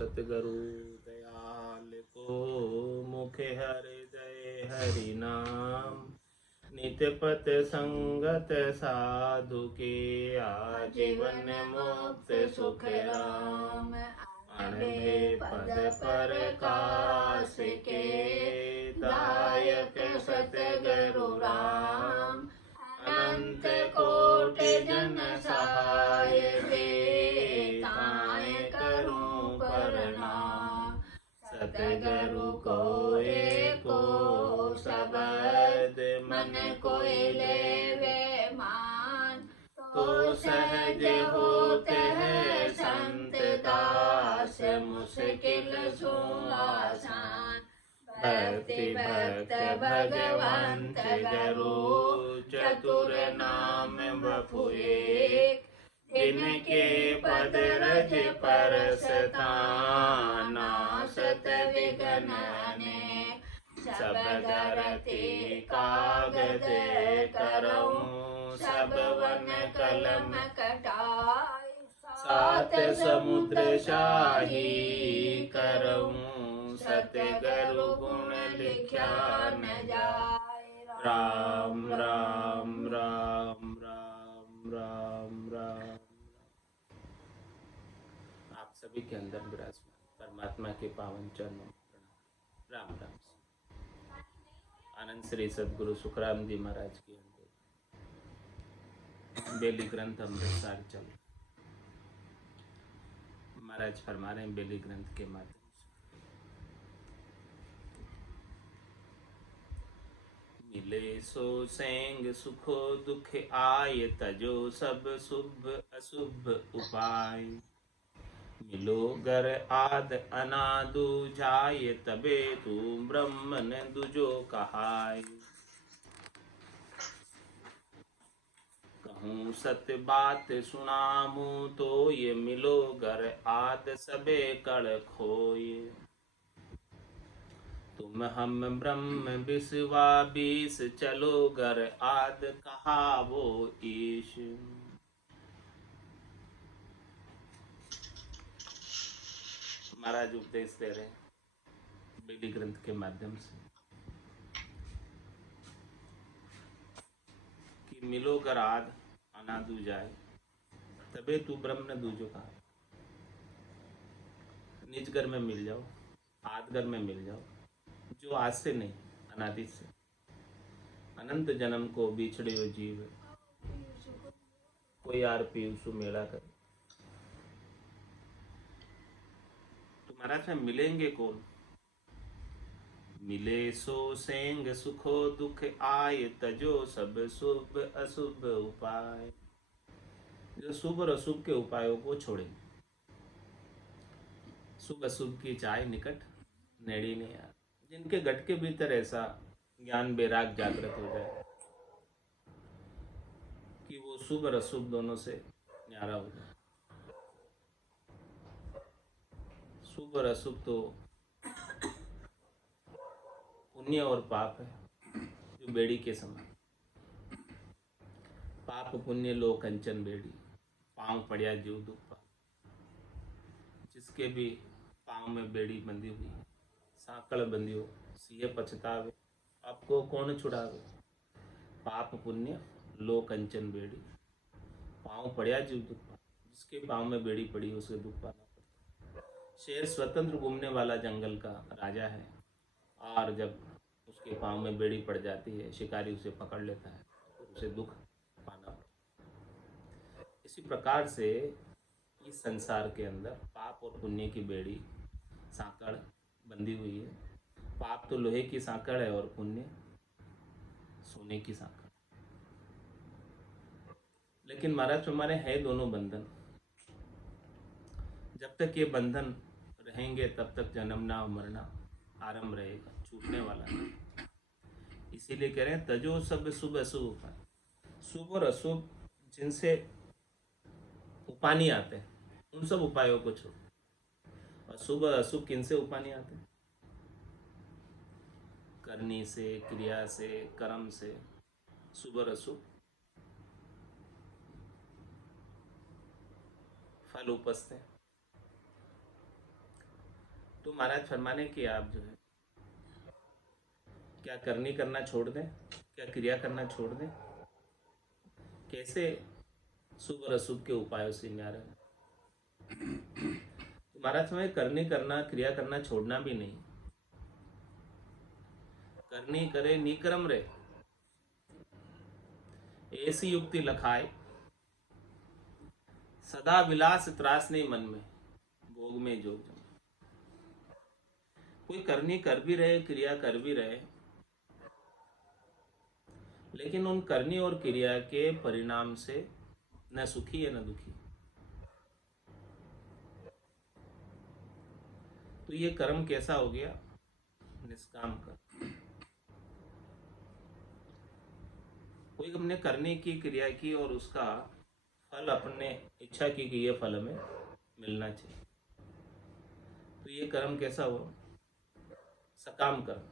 सतगुरु दयाल को मुखे हृदय हरि नाम। नित्य पथ संगत साधु के आजीवन मुक्त सुख राम। अणभे पद प्रकाश के दायक सतगुरु राम। अनंत कोटि जन सहाय दे ताय करूं प्रणाम। सतगुरु को एको शब्द मन कोई लेवे मान। तो सहज होते हैं संत दास मुश्किल सो आसान। भक्ति भक्त भगवंत गुरु चतुर नाम बपु एक। इनके पद रज परस नासत विघ्न अनेक। सब धरती कागज करऊं सब वन कलम कटाई। सात समुद्र शाही करऊं सतगुरु गुण लिख्या न जाए। राम राम राम राम राम राम। आप सभी के अंदर विराजमान परमात्मा के पावन चरणों में प्रणाम। राम राम। आनंद श्री सदगुरु सुखराम जी महाराज की बेली ग्रंथ अमृतसर चल महाराज फरमा रहे हैं बेली ग्रंथ के माध्यम से। मिले सो सेंग सुखो दुख आय तजो सब शुभ अशुभ उपाय। मिलो गर आद अनादु जाय तबे तू ब्रह्म न दुजो कहाय। कहूँ सत्य बात सुनामू तो ये मिलो गर आद सबे कड़ खोए। तुम हम ब्रह्म विश्वा बीस चलो गर आद कहा वो ईश। महाराज उपदेश दे रहे हैं बेली ग्रंथ के माध्यम से कि मिलो गर आद अनादु जाए तबे तू ब्रह्म न दूजो कहा। निज घर में मिल जाओ आद घर में मिल जाओ जो आज से नहीं अनादि से अनंत जन्म को बिछड़े हो जीव कोई यार पीयूषु मेला करे। तुम्हारा से मिलेंगे कौन। मिले सो सेंग सुखो दुख आय तजो सब शुभ अशुभ उपाय। जो शुभ और अशुभ के उपायों को छोड़े। शुभ अशुभ की चाय निकट नेड़ी नहीं आ। जिनके घट के भीतर ऐसा ज्ञान वैराग जागृत हो जाए कि वो शुभ और अशुभ दोनों से न्यारा हो जाए। शुभ और अशुभ तो पुण्य और पाप है जो बेड़ी के समान। पाप पुण्य लो कंचन बेड़ी पांव पड़िया जीव दुख पा। जिसके भी पांव में बेड़ी बंधी हुई सांकड़ बंधी हो सिए पछतावे आपको कौन छुड़ावे। पाप पुण्य लो कंचन बेड़ी पांव पड़िया जीव दुख पा। जिसके पांव में बेड़ी पड़ी उसे दुख पाना पड़ता। शेर स्वतंत्र घूमने वाला जंगल का राजा है और जब उसके पांव में बेड़ी पड़ जाती है शिकारी उसे पकड़ लेता है तो उसे दुख पाना पड़ता। इसी प्रकार से इस संसार के अंदर पाप और पुण्य की बेड़ी सांकड़ बंधी हुई है। पाप तो लोहे की सांकड़ है और पुण्य सोने की सांकड़। लेकिन महाराज हमारे है दोनों बंधन। जब तक ये बंधन रहेंगे तब तक जन्मना मरना आरंभ रहेगा छूटने वाला नहीं। इसीलिए कह रहे हैं तजो सब शुभ अशुभ उपाय। शुभ और अशुभ जिनसे उपानी आते हैं उन सब उपायों को छोड़। और शुभ और अशुभ किनसे उपानी आते हैं। करनी से क्रिया से कर्म से शुभ और अशुभ फल उपजते हैं। तो महाराज फरमाने कि आप जो है क्या करनी करना छोड़ दें, क्या क्रिया करना छोड़ दें, कैसे शुभ और अशुभ के उपायों से न्यारा है। तो महाराज फरमाए करनी करना क्रिया करना छोड़ना भी नहीं, करनी करे निक्रम रे, ऐसी युक्ति लखाए, सदा विलास त्रास नहीं मन में, भोग में जोग जम। कोई करनी कर भी रहे, क्रिया कर भी रहे, लेकिन उन करनी और क्रिया के परिणाम से न सुखी है न दुखी। तो ये कर्म कैसा हो गया? निष्काम कर्म। कोई हमने करने की क्रिया की और उसका फल अपने इच्छा की कि ये फल हमें मिलना चाहिए, तो ये कर्म कैसा हुआ? सकाम कर्म।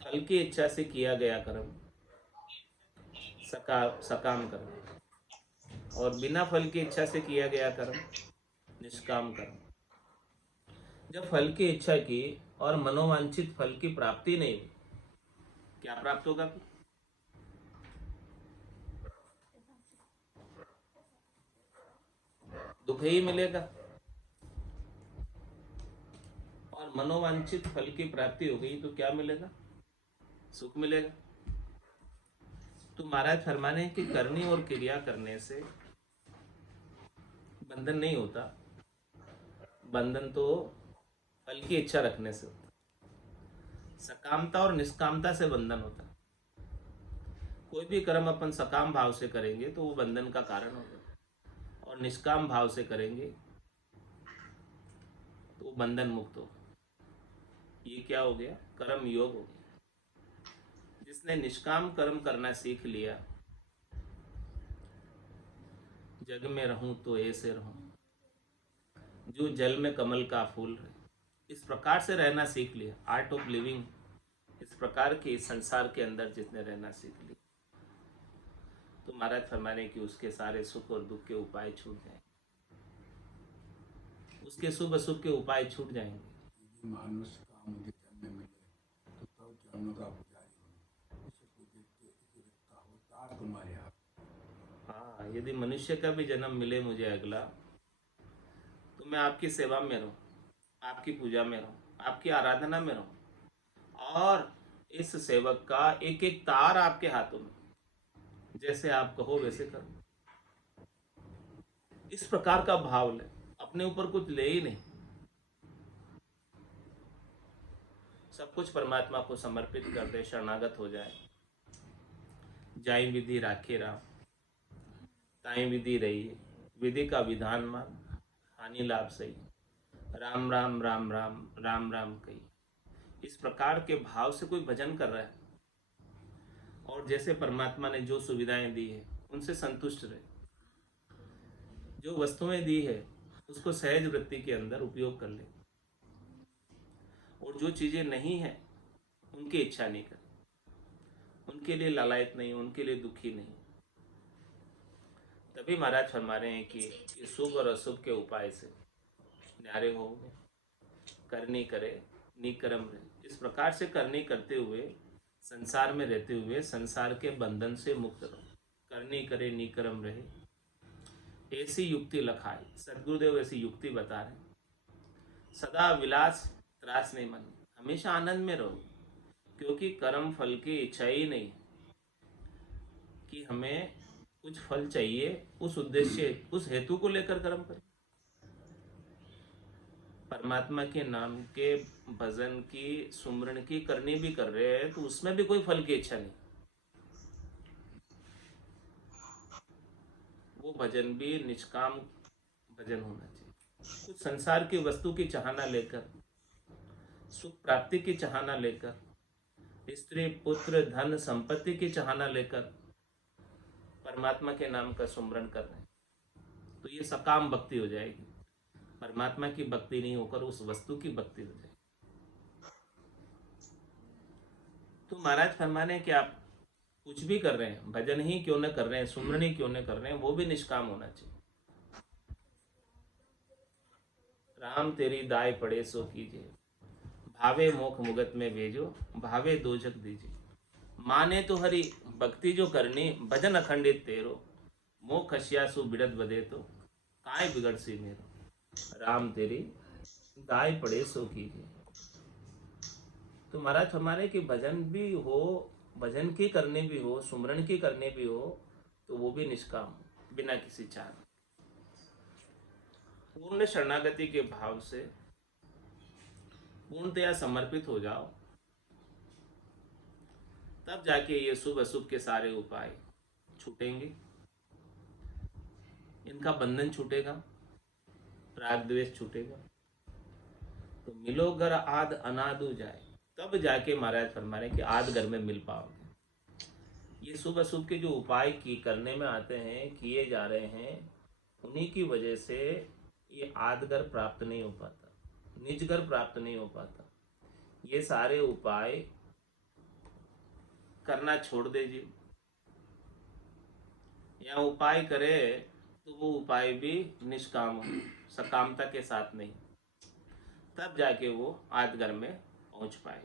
फल की इच्छा से किया गया कर्म सकाम कर्म, और बिना फल की इच्छा से किया गया कर्म निष्काम कर्म। जब फल की इच्छा की और मनोवांछित फल की प्राप्ति नहीं हुई, क्या प्राप्त होगा? दुख ही मिलेगा। और मनोवांछित फल की प्राप्ति हो गई तो क्या मिलेगा? सुख मिलेगा। तो महाराज फरमाने कि करनी और क्रिया करने से बंधन नहीं होता, बंधन तो फल की इच्छा रखने से होता। सकामता और निष्कामता से बंधन होता। कोई भी कर्म अपन सकाम भाव से करेंगे तो वो बंधन का कारण होगा, और निष्काम भाव से करेंगे तो वो बंधन मुक्त हो। ये क्या हो गया? कर्म योग हो गया। जिसने निष्काम कर्म करना सीख लिया, जग में रहूं तो ऐसे रहूं, जो जल में कमल का फूल रहे, इस प्रकार से रहना सीख लिया, आर्ट ऑफ लिविंग, इस प्रकार के संसार के अंदर जिसने रहना सीख लिया, तो महाराज फरमाने कि उसके सारे सुख और दुख के उपाय छूट जाएंगे, उसके शुभ अशुभ के उपाय छूट जाएंगे। मनुष्य का मुझे जन्म मिले तो तब जन्म का पुजारी हो, इसको देखते रिश्ता होता तुम्हारे हाथ। हाँ, यदि मनुष्य का भी जन्म मिले मुझे अगला, तो मैं आपकी सेवा में रहूं, आपकी पूजा में रहूं, आपकी आराधना में रहूं, और इस सेवक का एक एक तार आपके हाथों में, जैसे आप कहो वैसे करो। इस प्रकार का भाव ले, अपने ऊपर कुछ ले ही नहीं, सब कुछ परमात्मा को समर्पित कर दे, शरणागत हो जाए। जाई विधि राखे राम, ताई विधि रही, विधि का विधान मान, हानि लाभ सही, राम राम राम राम राम राम कही। इस प्रकार के भाव से कोई भजन कर रहा है, और जैसे परमात्मा ने जो सुविधाएं दी है उनसे संतुष्ट रहे, जो वस्तुएं दी है उसको सहज वृत्ति के अंदर उपयोग कर ले, और जो चीजें नहीं है उनकी इच्छा नहीं करे, उनके लिए लालायत नहीं, उनके लिए दुखी नहीं। तभी महाराज फरमा रहे हैं कि शुभ और अशुभ के उपाय से न्यारे हो, करनी करे निकर्म रहे। इस प्रकार से करनी करते हुए, संसार में रहते हुए संसार के बंधन से मुक्त रहो, करनी करे निकर्म रहे, ऐसी युक्ति लखाए। सदगुरुदेव ऐसी युक्ति बता रहे, सदा विलास त्रास नहीं मन, हमेशा आनंद में रहो, क्योंकि कर्म फल की इच्छा ही नहीं कि हमें कुछ फल चाहिए, उस उद्देश्य उस हेतु को लेकर कर्म करें। परमात्मा के नाम के भजन की सुमरण की करनी भी कर रहे हैं, तो उसमें भी कोई फल की इच्छा नहीं, वो भजन भी निष्काम भजन होना चाहिए। कुछ संसार की वस्तु की चाहना लेकर, सुख प्राप्ति की चाहना लेकर, स्त्री पुत्र धन संपत्ति की चाहना लेकर परमात्मा के नाम का सुमरण कर रहे हैं, तो ये सकाम भक्ति हो जाएगी। परमात्मा की भक्ति नहीं होकर उस वस्तु की भक्ति हो जाएगी। तो महाराज फरमाने कि आप कुछ भी कर रहे हैं, भजन ही क्यों न कर रहे हैं, सुमरण ही क्यों न कर रहे हैं, वो भी निष्काम होना चाहिए। राम तेरी दाय पड़े सो कीजिए, भावे मोख मुगत में भेजो, भावे दोजक दीजिए। माने तो हरि भक्ति जो करनी, भजन अखंडित तेरो, मोह खशियासु बिड़त बदे तो, काय बिगड़ सी मेरो। राम तेरी दाय पड़े सो कीजिए। तो महाराज हमारे कि भजन भी हो, भजन की करनी भी हो, सुमरण की करनी भी हो, तो वो भी निष्काम, बिना किसी चाह, पूर्ण शरणागति के भाव से पूर्णतया समर्पित हो जाओ, तब जाके ये शुभ अशुभ के सारे उपाय छूटेंगे, इनका बंधन छूटेगा, राग द्वेष छूटेगा। तो मिलो घर आद अनादु जाए, तब जाके महाराज फरमा रहे कि आद घर में मिल पाओगे। ये शुभ अशुभ के जो उपाय की करने में आते हैं, किए जा रहे हैं, उन्हीं की वजह से ये आदगर प्राप्त नहीं हो पाता, निजगर प्राप्त नहीं हो पाता। ये सारे उपाय करना छोड़ दीजिए, या उपाय करे तो वो उपाय भी निष्काम हो, सकामता के साथ नहीं, तब जाके वो आदगर में पहुंच पाए।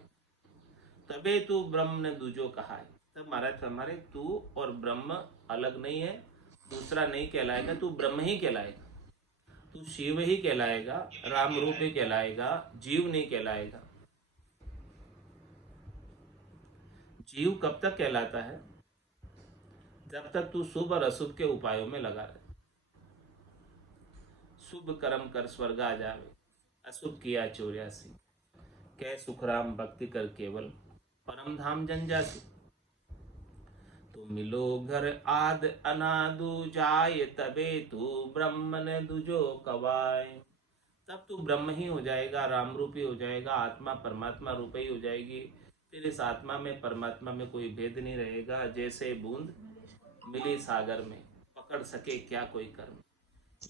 तबे तू ब्रह्म ने दूजो कहा है। तब महाराज हमारे तू और ब्रह्म अलग नहीं है, दूसरा नहीं कहलाएगा, तू ब्रह्म ही कहलाएगा, तू शिव ही कहलाएगा, राम रूप ही कहलाएगा, जीव नहीं कहलाएगा। जीव कब तक कहलाता है? जब तक तू शुभ और अशुभ के उपायों में लगा रहे। शुभ कर्म कर स्वर्ग आ जावे, अशुभ किया 84, कह सुखराम भक्ति कर केवल, परम धाम जंजासी। तो मिलो घर आद अनादु जाय, तबे तू ब्रह्म ने दुजो कवाय। तब तू ब्रह्म ही हो जाएगा, राम रूप ही हो जाएगा, आत्मा परमात्मा रूप ही हो जाएगी। फिर इस आत्मा में परमात्मा में कोई भेद नहीं रहेगा। जैसे बूंद मिली सागर में, पकड़ सके क्या कोई कर्म।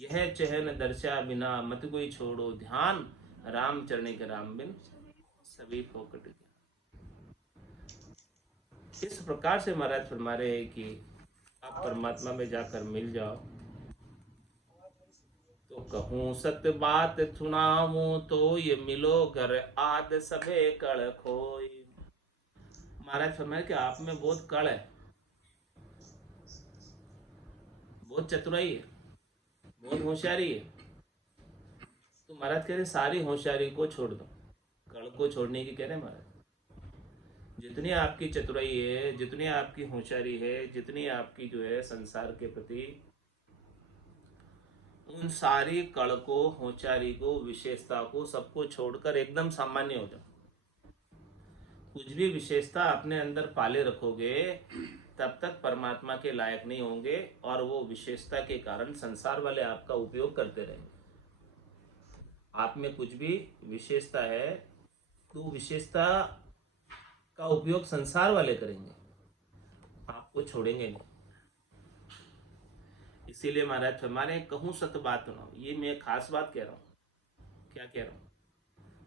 यह चहन दर्शा बिना मत कोई छोड़ो, ध्यान राम चरणे के राम बिन सभी फोकट गया। इस प्रकार से महाराज फरमा रहे हैं कि आप परमात्मा में जाकर मिल जाओ। तो कहूँ सत्य बात सुनाऊं, तो ये मिलो घर आद सबे कड़ खोई। महाराज फरमाए कि आप में बहुत कड़ है, बहुत चतुराई है, बहुत होशियारी है। तो महाराज कह रहे सारी होशियारी को छोड़ दो, कड़ को छोड़ने की कह रहे महाराज। जितनी आपकी चतुराई है, जितनी आपकी होशियारी है, जितनी आपकी जो है संसार के प्रति, उन सारी कड़ को, होशियारी को, विशेषता को, सबको छोड़कर एकदम सामान्य हो जाओ। कुछ भी विशेषता अपने अंदर पाले रखोगे तब तक परमात्मा के लायक नहीं होंगे, और वो विशेषता के कारण संसार वाले आपका उपयोग करते रहेंगे। आप में कुछ भी विशेषता है तो विशेषता का उपयोग संसार वाले करेंगे, आपको छोड़ेंगे नहीं। इसीलिए महाराज फरमाने कहूँ सत्य बात सुनाओ। ये मैं खास बात कह रहा हूँ। क्या कह रहा हूँ?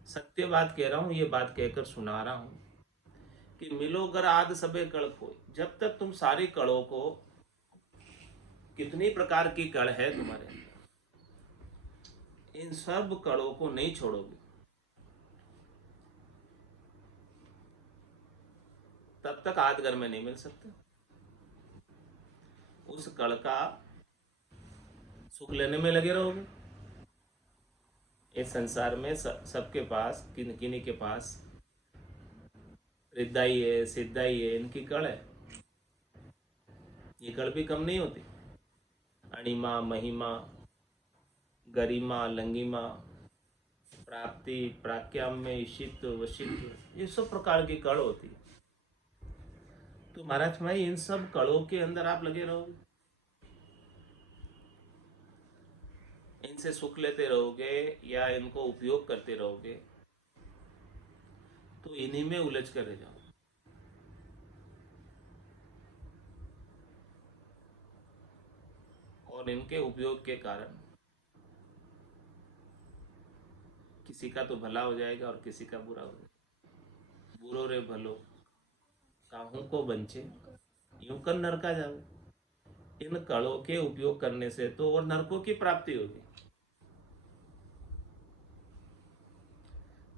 सत्य बात कह रहा हूँ। ये बात कहकर सुना रहा हूँ कि मिलो गर आद सबे कड़ खोए। जब तक तुम सारी कड़ों को, कितनी प्रकार की कड़ है तुम्हारे अंदर, इन सब कड़ों को नहीं छोड़ोगे, तब तक आदगर में नहीं मिल सकते। उस कड़ का सुख लेने में लगे रहोगे। इस संसार में सबके पास, किन्हीं के पास रिद्धाई है, सिद्धाई है, इनकी कड़ है। ये कड़ भी कम नहीं होती। अणिमा, महिमा, गरिमा, लंगिमा, प्राप्ति, प्राक्याम्य, ईशित्व, वशित्व, ये सब प्रकार की कड़ होती है। तो महाराज भाई इन सब कड़ों के अंदर आप लगे रहोगे, इनसे सुख लेते रहोगे या इनको उपयोग करते रहोगे, तो इन्हीं में उलझ कर रह जाओ। और इनके उपयोग के कारण किसी का तो भला हो जाएगा और किसी का बुरा हो जाएगा। बुरो रे भलो काहू को बंचे, यूं कर नरका जावे। इन कड़ों के उपयोग करने से तो और नरकों की प्राप्ति होगी।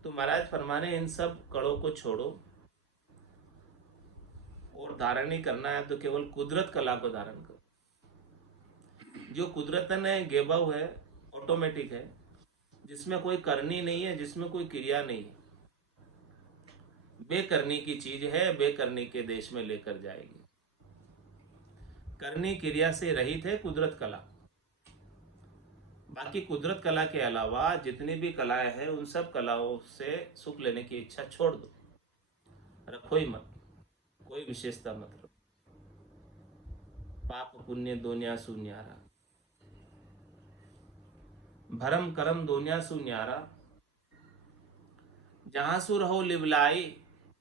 तो महाराज फरमा रहे इन सब कड़ों को छोड़ो और धारण ही करना है तो केवल कुदरत कला को धारण करो। जो कुदरतन है गेबव है, ऑटोमेटिक है, जिसमें कोई करनी नहीं है, जिसमें कोई क्रिया नहीं है, बेकरनी की चीज है, बेकरनी के देश में लेकर जाएगी। करनी क्रिया से रहित है कुदरत कला। बाकी कुदरत कला के अलावा जितनी भी कलाएं हैं उन सब कलाओं से सुख लेने की इच्छा छोड़ दो, रखो ही मत, कोई विशेषता मत रखो। पाप पुण्य दोनिया सु न्यारा, भरम करम दोनिया सु न्यारा, जहां सु रहो लिवलाई,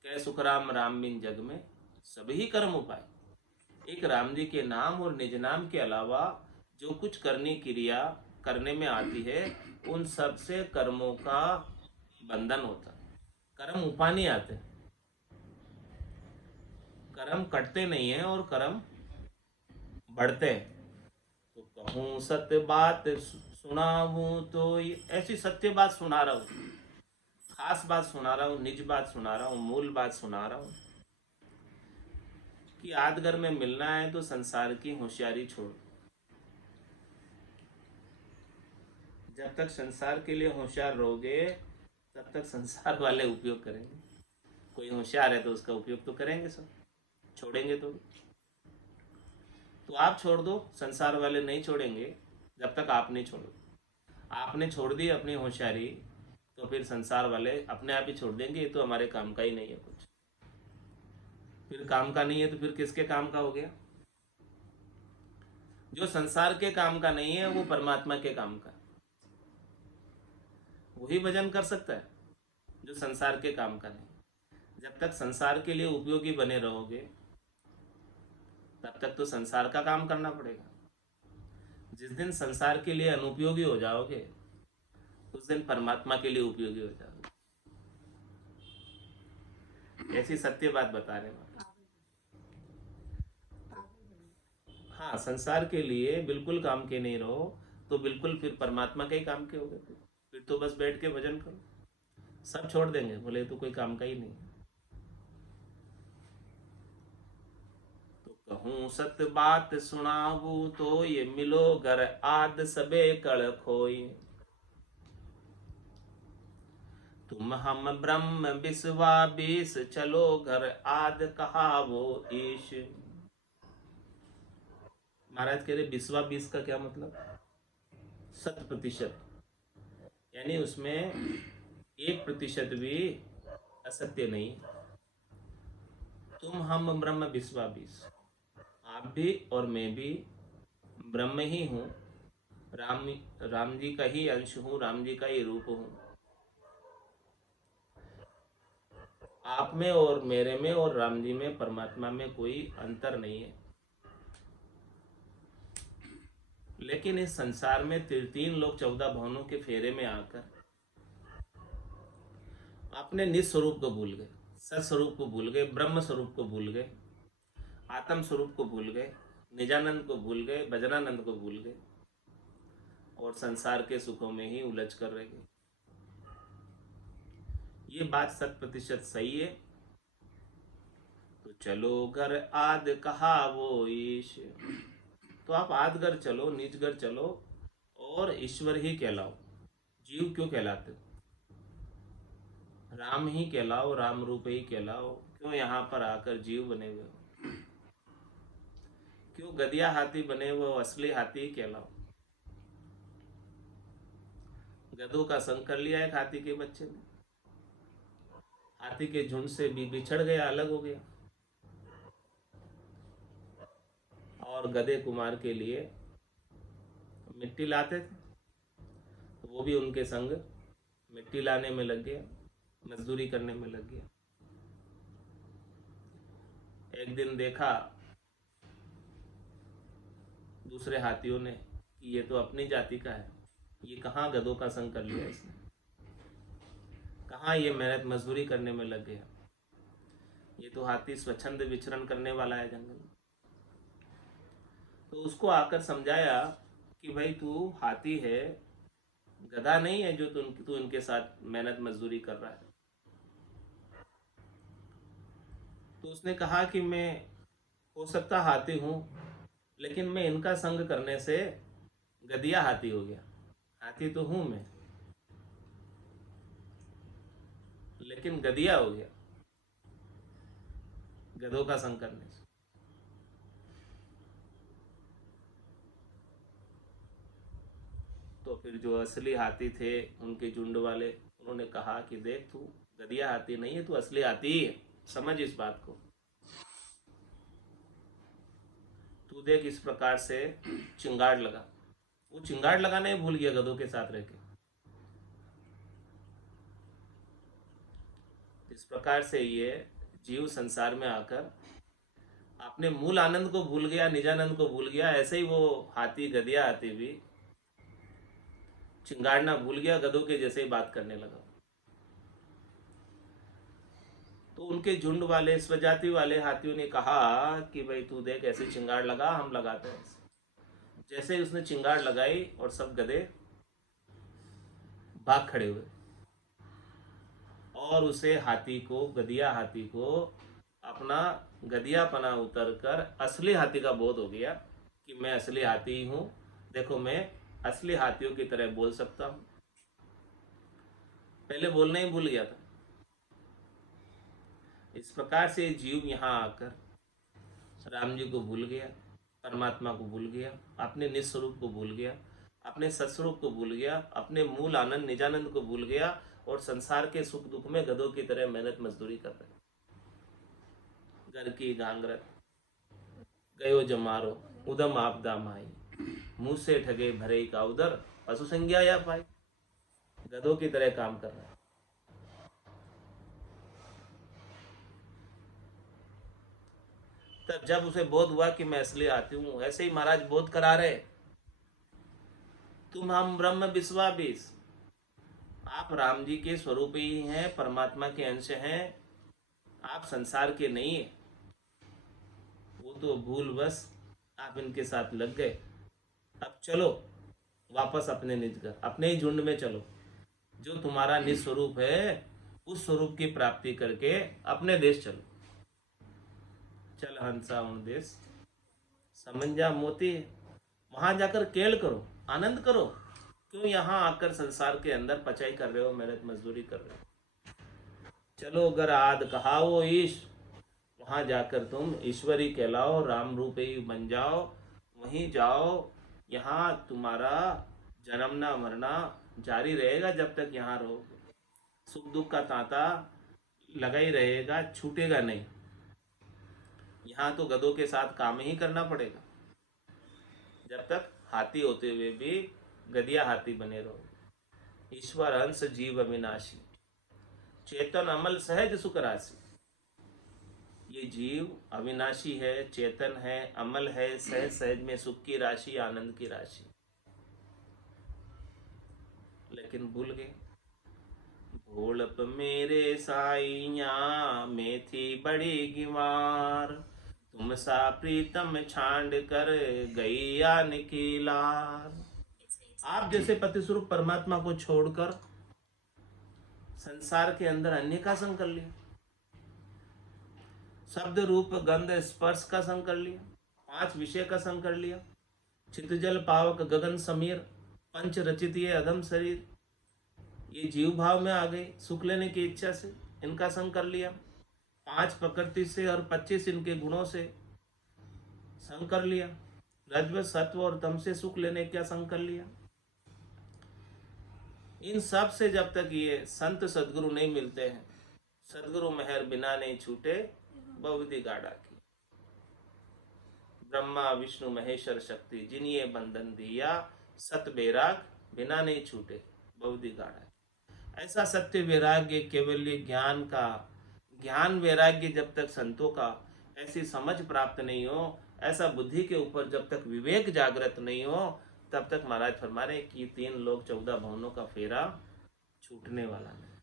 कै सुख राम राम बिन जग में सभी कर्म उपाय। एक राम जी के नाम और निज नाम के अलावा जो कुछ करनी क्रिया करने में आती है उन सब से कर्मों का बंधन होता है। कर्म उपाय नहीं आते, कर्म कटते नहीं है और कर्म बढ़ते हैं। तो कहूँ सत्य बात सुनाऊं तो ऐसी सत्य बात सुना रहा हूँ, खास बात सुना रहा हूँ, निज बात सुना रहा हूँ, मूल बात सुना रहा हूँ कि आदगर में मिलना है तो संसार की होशियारी छोड़। जब तक संसार के लिए होशियार रहोगे तब तक संसार वाले उपयोग करेंगे। कोई होशियार है तो उसका उपयोग तो करेंगे, सब छोड़ेंगे तो आप छोड़ दो, संसार वाले नहीं छोड़ेंगे जब तक आप नहीं छोड़ो। आपने छोड़ दी अपनी होशियारी तो फिर संसार वाले अपने आप ही छोड़ देंगे। ये तो हमारे काम का ही नहीं है कुछ। फिर काम का नहीं है तो फिर किसके काम का हो गया? जो संसार के काम का नहीं है वो परमात्मा के काम का, वही भजन कर सकता है जो संसार के काम का नहीं। जब तक संसार के लिए उपयोगी बने रहोगे तब तक तो संसार का काम करना पड़ेगा। जिस दिन संसार के लिए अनुपयोगी हो जाओगे उस दिन परमात्मा के लिए उपयोगी हो जाओगे। ऐसी सत्य बात बता रहे हैं। हाँ, संसार के लिए बिल्कुल काम के नहीं रहो तो बिल्कुल फिर परमात्मा के ही काम के हो गए। फिर तो बस बैठ के भजन करो, सब छोड़ देंगे, बोले तो कोई काम का ही नहीं। तो कहूँ सत्य बात सुनाऊं तो ये मिलो घर आद सबे कड़ खोई, तुम हम ब्रह्म बिस्वा बीस चलो घर आद कहा वो ईश। महाराज कह रहे बिस्वा बीस का क्या मतलब? 100%, यानी उसमें 1% भी असत्य नहीं। तुम हम ब्रह्म बिस्वा बीस, आप भी और मैं भी ब्रह्म ही हूँ, राम जी का ही अंश हूँ, राम जी का ही रूप हूँ। आप में और मेरे में और राम जी में, परमात्मा में कोई अंतर नहीं है। लेकिन इस संसार में 3 लोग 14 भवनों के फेरे में आकर अपने निज स्वरूप को भूल गए, सत्स्वरूप को भूल गए, ब्रह्म स्वरूप को भूल गए, आत्म स्वरूप को भूल गए, निजानंद को भूल गए, भजनानंद को भूल गए और संसार के सुखों में ही उलझ कर रह गए। ये बात 100% सही है। तो चलो घर आद कहा वो ईश, तो आप आदगर चलो, नीचगर चलो और ईश्वर ही कहलाओ। जीव क्यों कहलाते हो? राम ही कहलाओ, राम रूप ही कहलाओ। क्यों यहाँ पर आकर जीव बने हुए हो? क्यों गधिया हाथी बने हुए हो? असली हाथी ही कहलाओ। गधों का संग कर लिया एक हाथी के बच्चे ने, हाथी के झुंड से भी बिछड़ गया, अलग हो गया और गधे कुमार के लिए मिट्टी लाते थे तो वो भी उनके संग मिट्टी लाने में लग गया, मजदूरी करने में लग गया। एक दिन देखा दूसरे हाथियों ने कि ये तो अपनी जाति का है, ये कहाँ गधों का संग कर लिया इसने, कहाँ ये मेहनत मजदूरी करने में लग गया, ये तो हाथी स्वच्छंद विचरण करने वाला है जंगल में। तो उसको आकर समझाया कि भाई तू हाथी है, गधा नहीं है जो तू इनके साथ मेहनत मजदूरी कर रहा है। तो उसने कहा कि मैं हो सकता हाथी हूँ, लेकिन मैं इनका संग करने से गधिया हाथी हो गया। हाथी तो हूं मैं, लेकिन गधिया हो गया गधों का संग करने से। तो फिर जो असली हाथी थे उनके झुंड वाले, उन्होंने कहा कि देख, तू गधिया हाथी नहीं है, तू असली हाथी ही है, समझ इस बात को। तू देख इस प्रकार से चिंगाड़ लगा। वो चिंगाड़ लगाने ही भूल गया गधों के साथ रह के। इस प्रकार से ये जीव संसार में आकर अपने मूल आनंद को भूल गया, निजानंद को भूल गया। ऐसे ही वो हाथी, गधिया हाथी भी चिंगाड़ना भूल गया, गधों के जैसे ही बात करने लगा। तो उनके झुंड वाले, स्वजाति वाले हाथियों ने कहा कि भाई तू देख, ऐसे चिंगाड़ लगा, हम लगाते हैं। जैसे ही उसने चिंगाड़ लगाई और सब गधे भाग खड़े हुए, और उसे हाथी को, गधिया हाथी को अपना गधियापना उतर कर असली हाथी का बोध हो गया कि मैं असली हाथी ही हूँ। देखो, मैं असली हाथियों की तरह बोल सकता हूँ। पहले बोलना ही भूल गया था। इस प्रकार से जीव यहाँ आकर राम जी को भूल गया, परमात्मा को भूल गया, अपने निस्वरूप को भूल गया, अपने सत्स्वरूप को भूल गया, अपने मूल आनंद निजानंद को भूल गया, और संसार के सुख दुख में गधों की तरह मेहनत मजदूरी कर रहे। घर की घांगरत गयो जमारो, उदम आपदा माई, मुंह से ठगे भरे का उदर, पशु संज्ञा या पाई। गधों की तरह काम कर रहा है। तब जब उसे बोध हुआ कि मैं इसलिए आती हूँ, ऐसे ही महाराज बोध करा रहे, तुम हम ब्रह्म विश्वाबीस, आप राम जी के स्वरूप ही हैं, परमात्मा के अंश हैं, आप संसार के नहीं है। वो तो भूल बस आप इनके साथ लग गए। अब चलो वापस अपने निज घर, अपने ही झुंड में चलो। जो तुम्हारा निज स्वरूप है, उस स्वरूप की प्राप्ति करके अपने देश चलो। चल हंसा उन देश समंजा मोती, वहां जाकर केल करो, आनंद करो। क्यों यहाँ आकर संसार के अंदर पचाई कर रहे हो, मेहनत मजदूरी कर रहे हो। चलो अगर आद कहाओ ईश, वहां जाकर तुम ईश्वरी कहलाओ, राम रूप ही बन जाओ, वहीं जाओ। यहाँ तुम्हारा जन्मना मरना जारी रहेगा जब तक यहाँ रहोगे। सुख दुख का तांता लगा ही रहेगा, छूटेगा नहीं। यहाँ तो गधों के साथ काम ही करना पड़ेगा, जब तक हाथी होते हुए भी गधिया हाथी बने रहो। ईश्वर अंश जीव अविनाशी, चेतन अमल सहज सुख राशि। ये जीव अविनाशी है, चेतन है, अमल है, सहज सहज में सुख की राशि, आनंद की राशि। लेकिन भूल गए। भोलप मेरे साइया में थी बड़ी गिवार, तुम सा प्रीतम छांड कर गई आन की लार। आप जैसे पति स्वरूप परमात्मा को छोड़कर संसार के अंदर अन्य का संग कर लिया, शब्द रूप गंध स्पर्श का संग कर लिया, 5 विषय का संग कर लिया, चितजल पावक गगन समीर, पंच रचित ये अधम शरीर, ये जीव भाव में आ गए, सुख लेने की इच्छा से इनका संग कर लिया। 5 प्रकृति से और 25 इनके गुणों से संग कर लिया। रज्व सत्व और तम से सुख लेने का संग कर लिया। इन सब से जब तक ये संत सदगुरु नहीं मिलते हैं, सदगुरु मेहर बिना नहीं छूटे बहुविधि गाड़ा की। ब्रह्मा विष्णु महेश्वर शक्ति, जिन ये बंधन दिया, सत वैराग बिना नहीं छूटे बहुविधि गाड़ा। ऐसा सत्य वैराग्य, केवल ज्ञान का, ज्ञान वैराग्य जब तक संतों का ऐसी समझ प्राप्त नहीं हो, ऐसा बुद्धि के ऊपर जब तक विवेक जागृत नहीं हो, तब तक महाराज फरमा रहे कि 3 लोक 14 भवनों का फेरा छूटने वाला नहीं।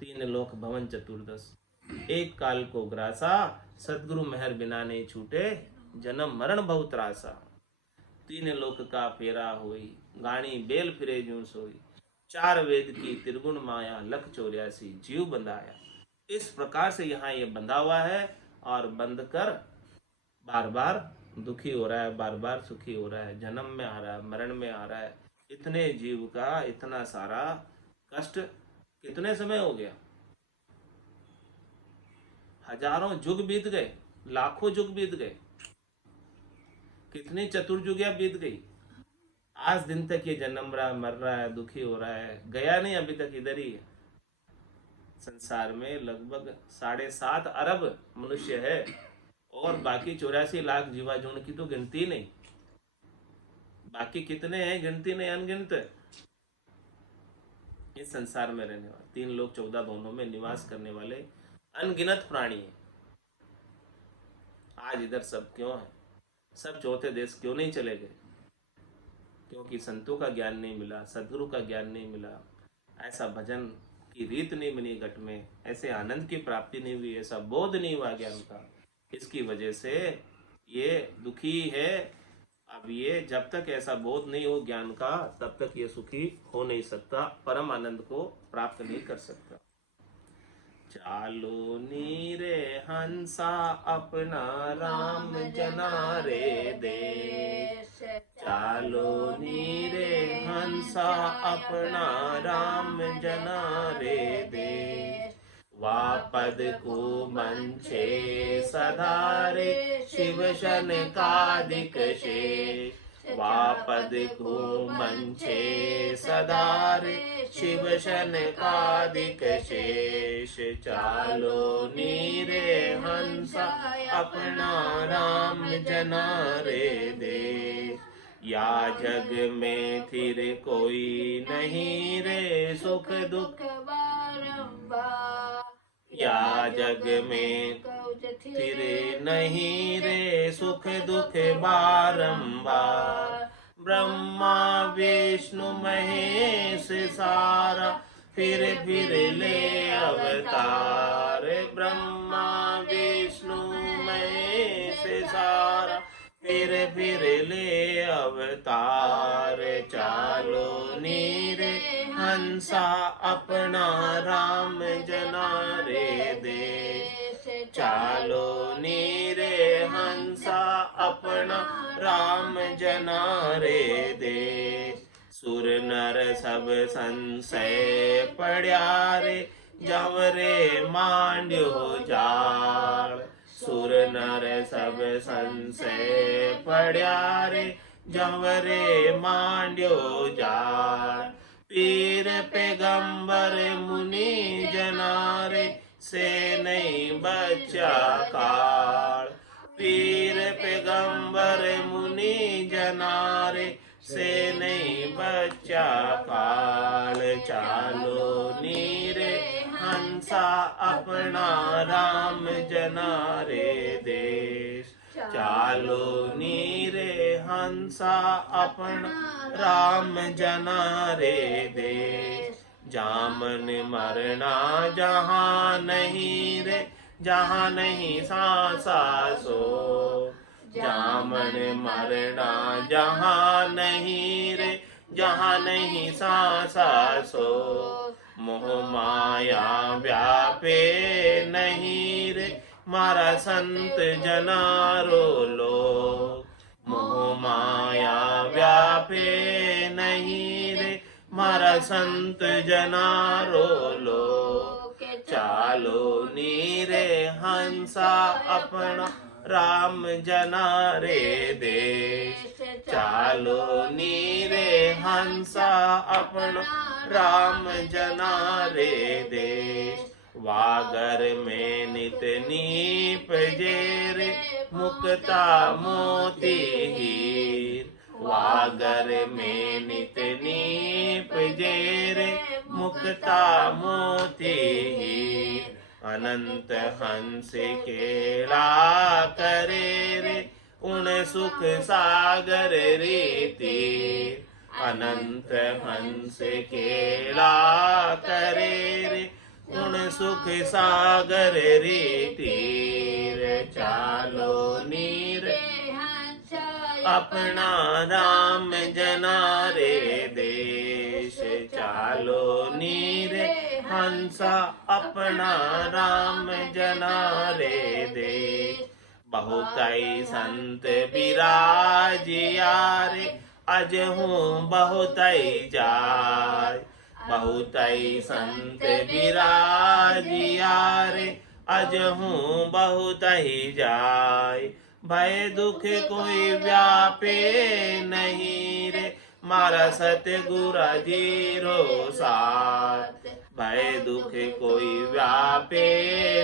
3 लोक भवन चतुर्दश, एक काल को ग्रासा, सदगुरु मेहर बिना नहीं छूटे, जन्म मरण बहुत त्रासा। तीन लोक का फेरा होई, गाणी बेल फिरे ज्यों सोई, चार वेद की त्रिगुण माया, लख 84 जीव बंधाया। इस प्रकार से यहाँ ये बंधा हुआ है और बंध कर बार बार दुखी हो रहा है, बार बार सुखी हो रहा है, जन्म में आ रहा है, मरण में आ रहा है। इतने जीव का इतना सारा कष्ट कितने समय हो गया? हजारों युग बीत गए, लाखों युग बीत गए, कितनी चतुर्युगियां बीत गई। आज दिन तक ये जन्म रहा, मर रहा है, दुखी हो रहा है, गया नहीं, अभी तक इधर ही है। संसार में लगभग 7.5 अरब मनुष्य है और बाकी 84 लाख जीवाणु की तो गिनती नहीं। बाकी कितने हैं गिनती नहीं, अनगिनत है। इस संसार में रहने वाले 3 लोग 14 भवनों में निवास करने वाले अनगिनत प्राणी हैं। आज इधर सब क्यों है? सब चौथे देश क्यों नहीं चले गए? क्योंकि संतों का ज्ञान नहीं मिला, सदगुरु का ज्ञान नहीं मिला, ऐसा भजन की रीत नहीं बनी घट में, ऐसे आनंद की प्राप्ति नहीं हुई, ऐसा बोध नहीं हुआ ज्ञान का। इसकी वजह से ये दुखी है। अब ये जब तक ऐसा बोध नहीं हो ज्ञान का, तब तक ये सुखी हो नहीं सकता, परम आनंद को प्राप्त नहीं कर सकता। चालो नीरे हंसा अपना राम जना रे देश, चालो नीरे हंसा अपना राम जना रे देश, वापद को मंचे सधारे शिव शन कादिक शेष, वापद को मंचे सदारे शिव शन कादिक शेष, चालो नीरे हंसा अपना राम जना रे देश, या जग में फिर कोई नहीं रे सुख दुख बारंबार, या जग में फिर नहीं रे सुख दुख बारंबार, ब्रह्मा विष्णु महेश सारा फिर ले अवतार, ब्रह्मा विष्णु महेश सारा फिर ले अवतार, चालो नीरे हंसा अपना राम जना रे देश, चालो नीरे हंसा अपना राम जना रे देश, सुर नर सब संशय पड़या रे जवरे मांड्यो जाल, सुर नर सब संशय पड़या रे जवरे मांड्यो जाल, पीर पैगंबर मुनि जनारे से नहीं बचा काल, पीर पैगंबर मुनि जनारे से नहीं बचा काल, चालो नीरे हंसा अपना राम जना रे देश, चालो नीरे हंसा अपना राम जना रे देश, जामन मरना जहाँ नहीं रे, जहाँ नहीं सांसा सो, जामन मरना जहाँ नहीं रे, जहाँ नहीं सांसा सो, मोह माया व्यापे नहीं रे, मारा संत जनारो लो, मोह माया व्यापे नहीं रे, मारा संत जनारो लो, चालो नीरे हंसा अपना राम जना रे देश, चालो नीरे हंसा अपना राम जना रे देश, वागर में नित नीप जेरे मुक्ता मोती हीर, वागर में नित नीप जेरे मुक्ता मोती हीर, अनंत हंस केला करे रे उन सुख सागर रीति, अनंत हंस केला करे रे उन सुख सागर रीति, चालो नीर अपना राम जना रे देश। चालो नीरे हंसा अपना राम जना रे देश। बहुतई संत बिराजिया रे अजहूँ बहुतई जाय। बहुतई संत बिराजिया रे अजहूँ बहुतई जाय। भय दुख कोई व्यापे नहीं रे मारा सतगुर जीरो साथ। भय दुख कोई व्यापे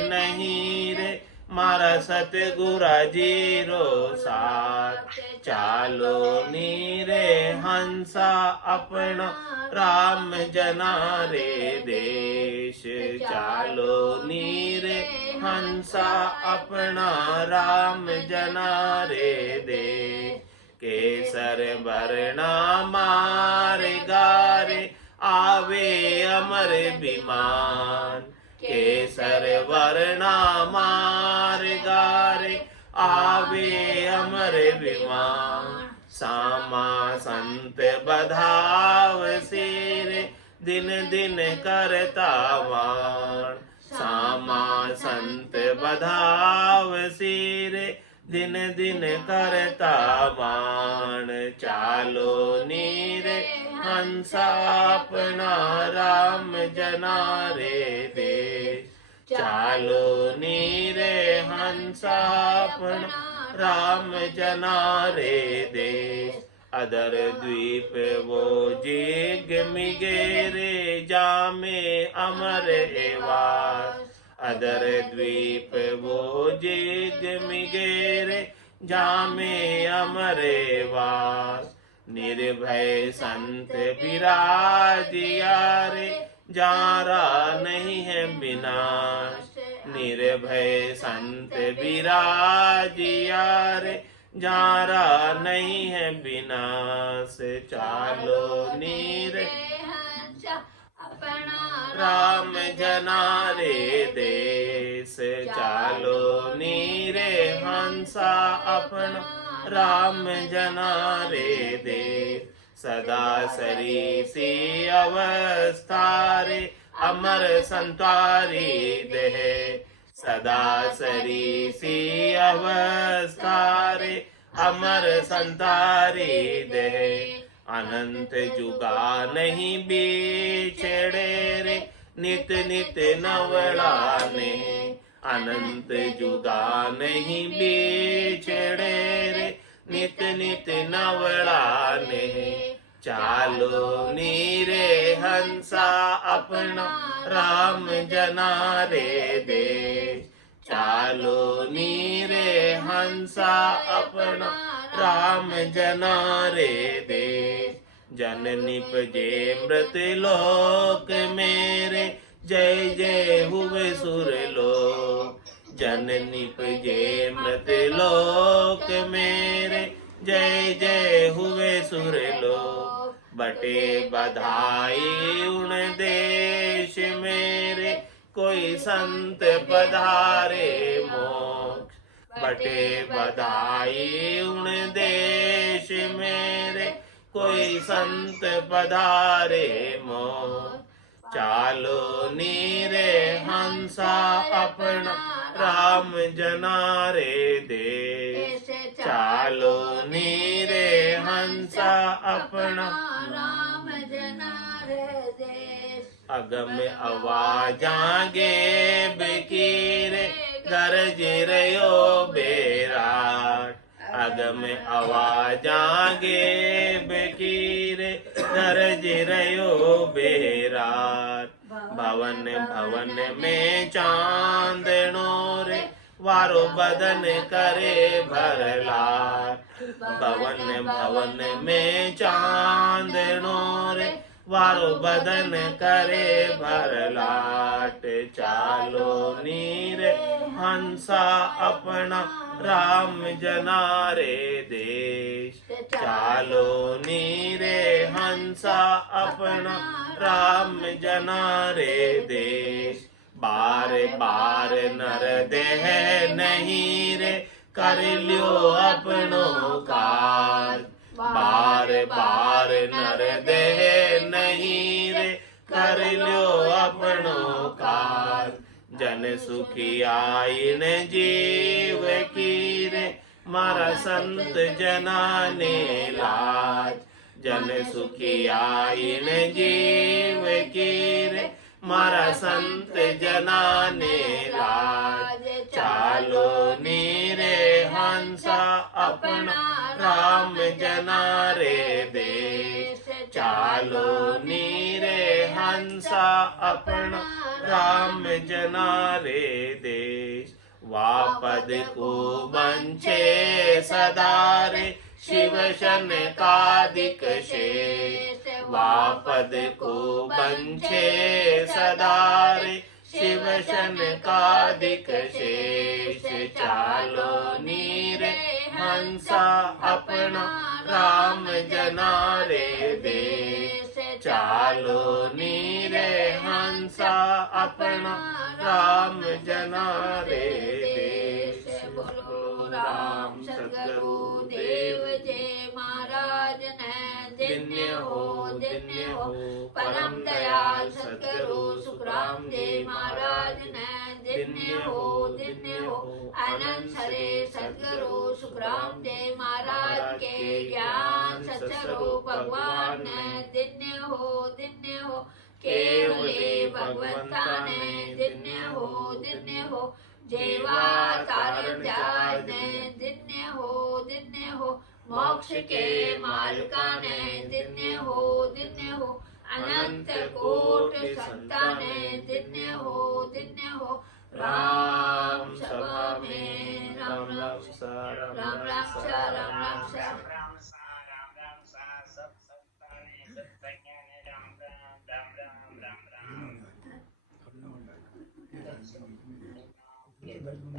नहीं रे मारा सतगुर जीरो साथ। चालो नीरे हंसा अपना राम जना रे देश। चालो नीरे हंसा अपना राम जना रे देश। केसर बरना मार गारे आवे अमर विमान। केसर वरना मार गारे आवे अमर विमान। सामा संत बधाव सिर दिन दिन करता वाण। सामा संत बधाव सिर दिन दिन करता वाण। चालो नीरे हंसा अपना राम जना रे देश। चालो नीरे हंसा अपना राम जना रे देश। अदर द्वीप वो जिग मिगेरे जामे अमर एवास। अदर द्वीप वो जिग मिगेरे जामे अमर एवास। निर्भय संत विराजिया रे जारा नहीं है विनाश। निर्भय संत विराजिया रे जारा नहीं है विनाश। चालो नीरे राम जना रे देश। चालो नीरे हंसा अपना राम जना रे देश। सदा सरीसी अवस्था रे अमर संतारी देह। सदा सरीसी अवस्था रे अमर संतारी देह। अनंत जुगा नहीं बिछड़े रे नित नित नवलाने। अनंत जुगा नहीं बिछड़े रे नित नित नवलाने। चालो नीरे हंसा अपना राम जना रे देश। चालो नीरे हंसा अपना राम जना रे देश। जन निपजे मृत लोक मेरे जय जय हुए सुर लोक। जन निपजे मृत लोक मेरे जय जय हुए सुर लोक। बटे बधाई उन देश मेरे कोई संत पधारे मोक्ष। बटे बधाई उन देश मेरे कोई संत पधारे मोक्ष। चालो नीरे हंसा अपना राम जना रे देश। चालो नीरे हंसा अपना राम जना रे देश। अगम आवाजागे बेकीरे गरज रयो बेराट। अगम आवाजागे बेकीरे गरज रयो बेराट। भवन भवन में चांदनो रे वारो बदन करे भरलार। भवन भवन में चांदनो रे वारो बदन करे भरलाट। चालो नीरे हंसा अपना राम जना रे देश। चालो नीरे हंसा अपना राम जना रे देश। बार बार नर देह नहीं रे कर लियो अपनो काज। बार बार नर देह नहीं रे, कर लियो अपनो काज। जन सुखी आइन जीव की रे, मारा संत जना ने लाज। जन सुखी आइन जीव की रे, मारा संत जना ने लाज। चालो नीरे हंसा अपना, राम जना रे देश। चालो नीरे हंसा अपना, राम जना रे देश। वापद को बंचे सदारे, शिव शनकादिक शेष। वापद को बंचे सदारे, शिव शनकादिक शेष। चालो नीरे हंसा अपना, राम जना रे देश। चालो नीरे हंसा अपना, राम जना रे देश। बोलो राम सद्गुरु देव जय महाराज ने धन्य हो परम दयाल सद्गुरु सुखराम जय महाराज ने धन्य हो अनंत हरे सद्गुरु सुखराम जय महाराज के ज्ञान सत्स्वरूप भगवान ने धन्य हो केवले भगवंता ने धन्य हो जेवा कारण जाय ने धन्य हो मोक्ष के मालिका ने धन्य हो अनंत कोट संता ने धन्य हो राम सभा में राम अपना